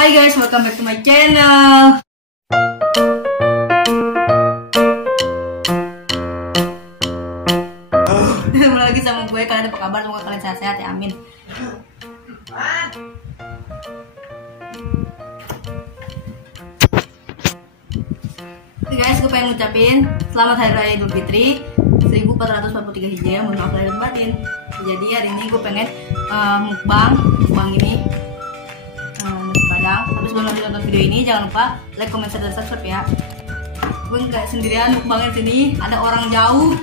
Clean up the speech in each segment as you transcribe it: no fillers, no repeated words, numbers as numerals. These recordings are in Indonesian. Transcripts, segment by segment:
Hai guys, welcome back to my channel. Ketemu lagi sama gue. Kalian apa kabar? Semoga kalian sehat-sehat ya, amin. Oke guys, gue pengen ngucapin selamat Hari Raya Idul Fitri 1443 Hijriah. Mohon maaf lahir dan batin. Jadi hari ini gue pengen mukbang ini nasi padang. Tapi sebelum lanjut nonton video ini, jangan lupa like, comment, share, dan subscribe ya. Gue nggak sendirian mukbangnya sini, ada orang jauh.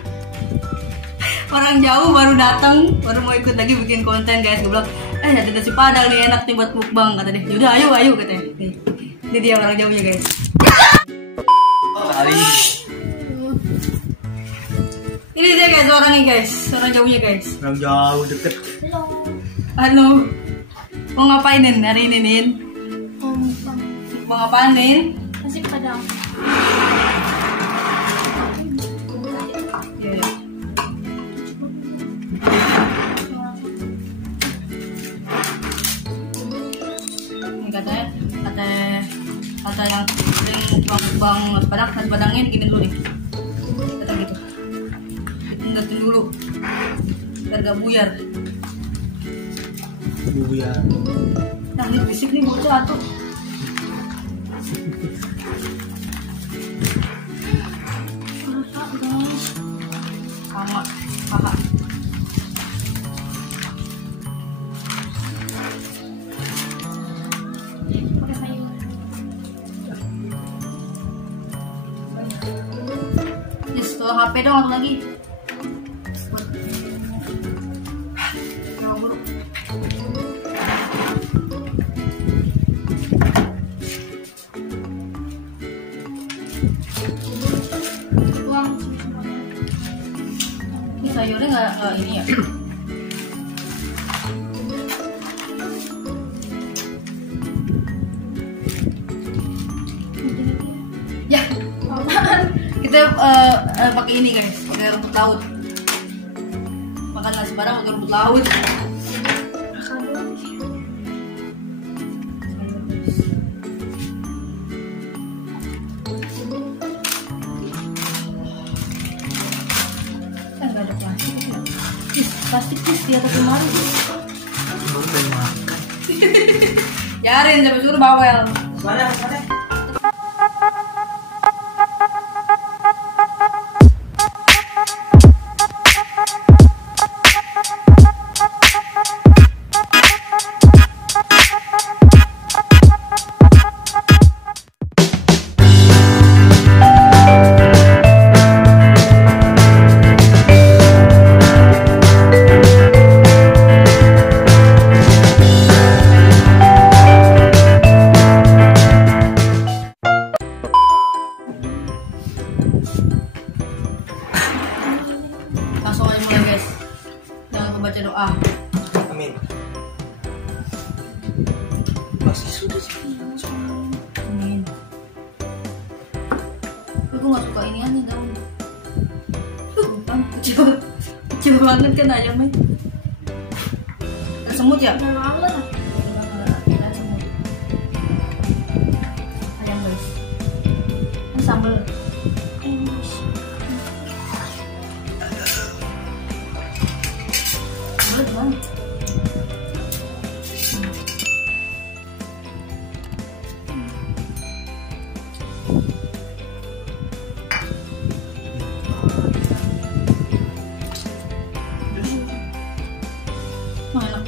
Orang jauh baru datang, baru mau ikut lagi bikin konten guys. Gue bilang, ada nasi padang nih, enak nih buat mukbang, kata dia. Yaudah ayo katanya. Nih, ini dia orang jauhnya guys. Ini dia guys, orangnya guys, orang jauhnya guys. Orang jauh deket. Halo. Mau ngapain Nin hari ini Nin? Mau ngapain Nin? Nasi padang. Iya. Ini katanya yang sering mukbang nasi padangnya diginin dulu nih. Kata gitu. Ingetin dulu. Biar gak buyar. Buyar. Nah ini berisik nih bocah tuh. Sama paha. Pakai sayur. Yes, tuh HP dong atau lagi. Ini sayurnya nggak ini ya? Ya, kita pakai ini guys, pakai rumput laut. Makan nasi padang pakai rumput laut. Plastik di atas lemari. Baru pengen makan. Yarin sampai suruh bawel. Mana? Langsung aja mulai guys. Jangan lupa baca doa. Amin. Masih sudah sih. Amin. Tapi gue gak suka ini aneh daun. Kecil banget kan ayamnya. Ada semut ya? Udah malam. Ada semut. Ayam guys. Ini sambal. Sambal banget. Enak.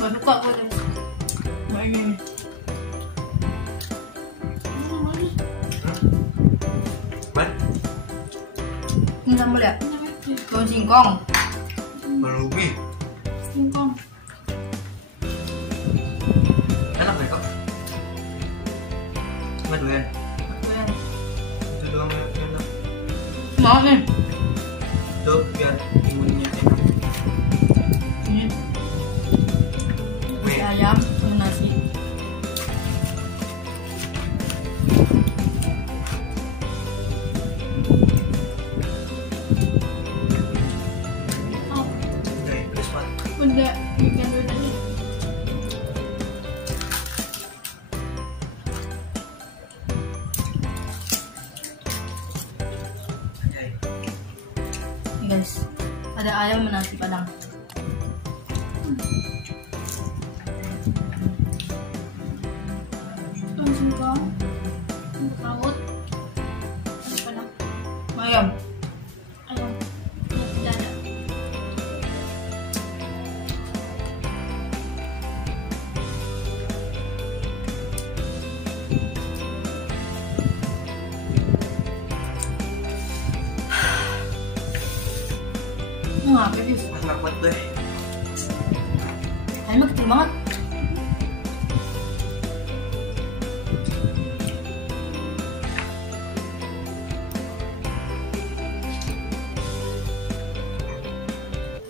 Gak suka gue deh. Nah, ini. Man, Ini sambal ya? Daun singkong. melubi. Singkong. Enak deh kok. Cuma doyan. Itu doang yang enak. Mau nih. Itu biar imunnya enak. Ini. Mie. Ayam sama nasi. guys. Ada ayam nasi padang. singkong, rumput laut, nasi padang, Ayam. ayam, tidak ada. Apa guys? Enak banget deh. Ayamnya kecil banget.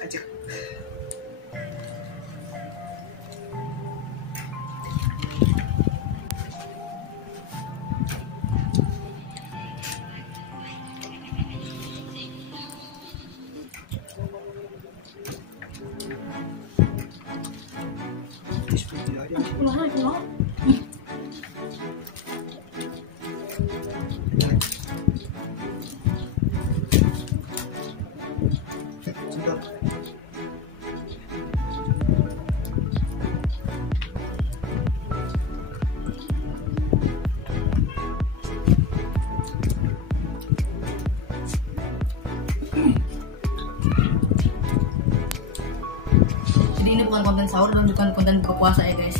Ajak. Seperti aja. Pulangnya itu banget. Sudah. Jadi ini bukan konten sahur dan bukan konten buka puasa ya guys.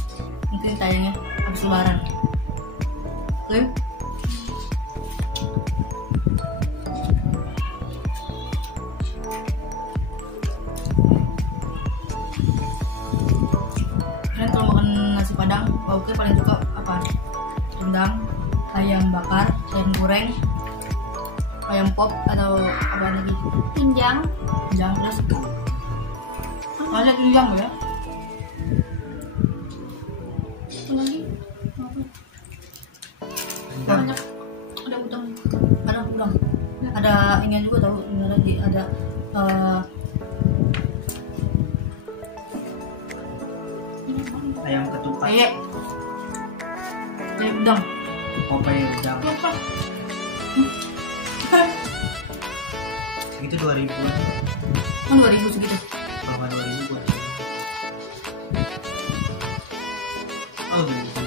Mungkin tayangnya habis lebaran. Oke. Kalian kalau makan nasi padang, Pauke paling suka apa? Rendang, ayam bakar, ayam goreng, ayam pop atau apa lagi? Pinjang, Jangan terus. Ada tunjang ya? apa lagi? Apa? Banyak. Ada udang. Ada udang. Ada ini juga tahu ini lagi ada Ini apa? Ayam ketupat. peye. Peye udang. Popeye udang. Apa? Segitu 2000-an. Kan 2000 segitu. Kalau nggak 2000 buat. Oh, 2000.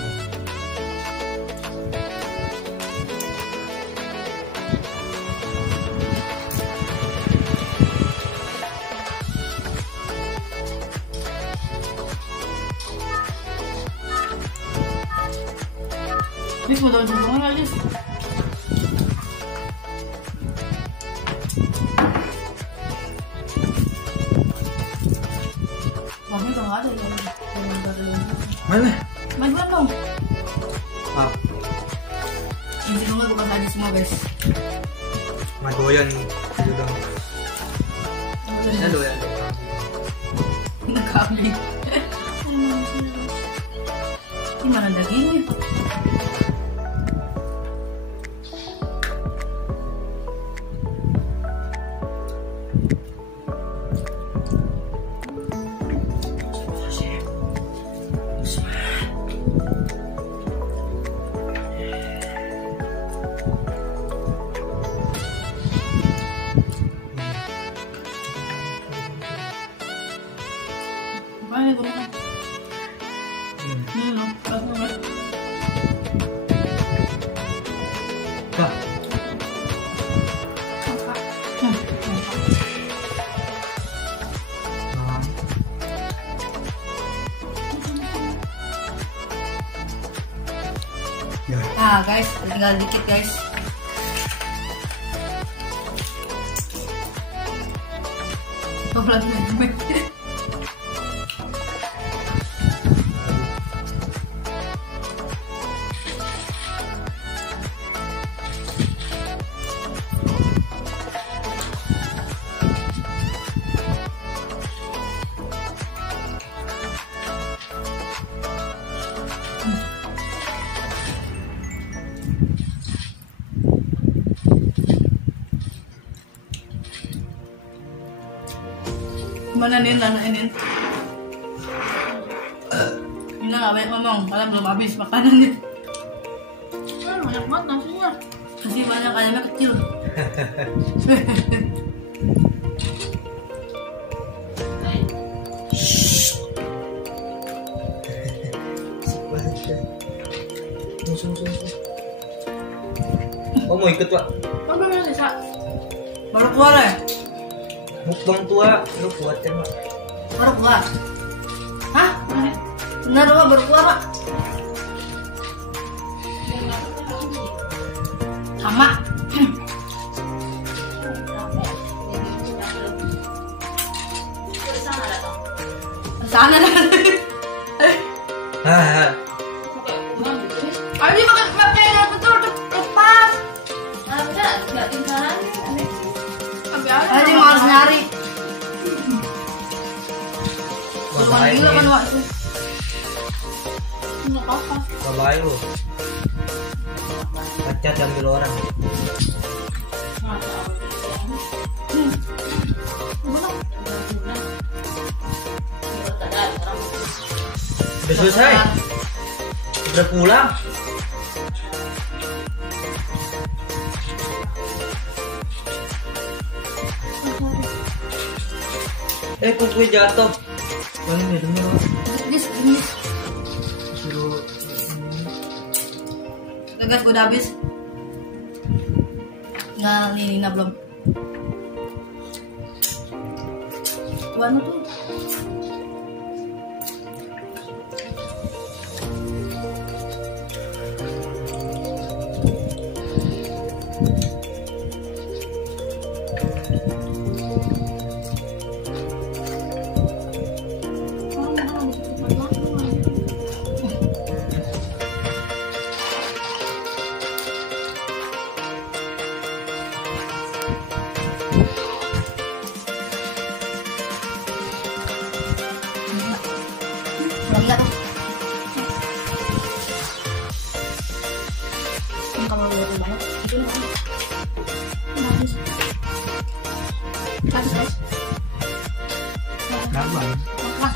Lis mau tahu jumlahnya nggak Lis? Wahnya udah nggak ada ya. Yang baru. Mana? Main duluan dong. Ah, Ini dulu bukan tadi semua guys. nggak doyan itu dong. Saya doyan. Kambing. Ada manusia. Gimana dagingnya? Mana gue makan? Loh, langsung makan. Dah. Apa? Ya. Nah guys, tinggal dikit guys. Oh, lagi gue. Gimana Nin, anak Nin? Nina nggak banyak ngomong, kalian belum habis makanannya. Banyak banget nasinya. Masih banyak, ayamnya kecil. mau ikut Wak? Oh, belum bisa. Baru keluar ya? Mukbang tua, lu kuat kan Wak? Baru keluar. Hah? Benar Wak, baru keluar Wak. Sama. Sana dah. Hah. Ayo makan yang betul lepas. Ayo malas nyari. Buruan Baik gila kan nih. Wak itu. Nggak apa-apa. Baik lu. Cacat ambil orang. Udah selesai. Udah pulang. Kok gue jatuh. Paling ya denger Wak. Ini. Suruh Guys, gue udah habis. Nah, ini Nina belum. Tuan tuh. Enggak tuh. Ini kalau lihat banyak itu habis. Habis guys. nambah. Wah.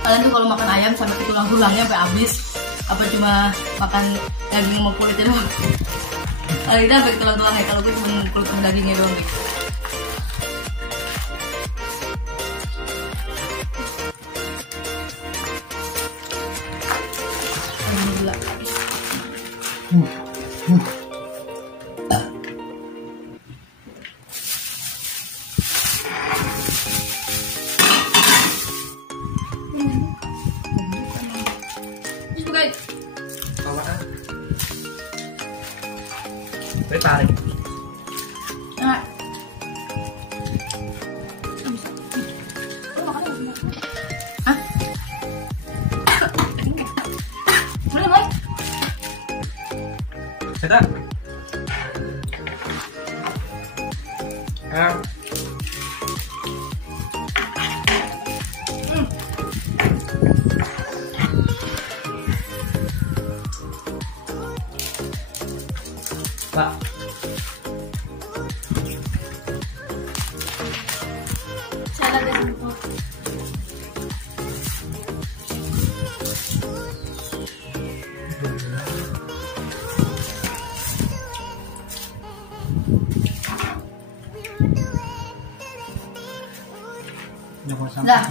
Kalian tuh kalau makan ayam sampai ke tulang-tulangnya sampai habis. Apa cuma makan daging sama kulitnya doang? Kalau kita sampai ke tulang-tulangnya, kalau gue cuma kulit sama dagingnya doang gitu. Gila. Itu guys. Apa kan? Gue tarik. Nah, Oh, makan dulu. hah? Boleh, boleh. Kita. Ah. Pak. Saya lagi sempat. Dah.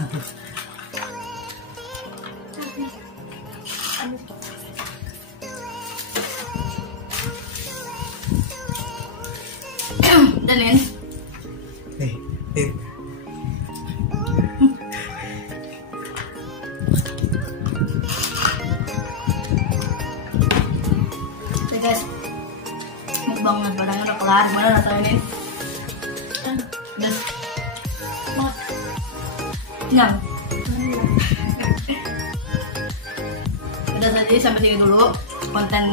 Dan ini Eh. oke guys, mukbang nasi padang udah kelar. Gimana rasanya ini? Udah Banget. kenyang. Udah tadi sampai sini dulu konten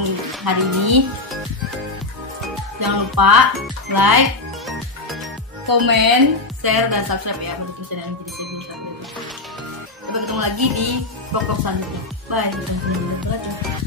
hari ini. Jangan lupa like, komen, share, dan subscribe ya untuk channel ini. Sampai ketemu lagi di vlog selanjutnya. Bye.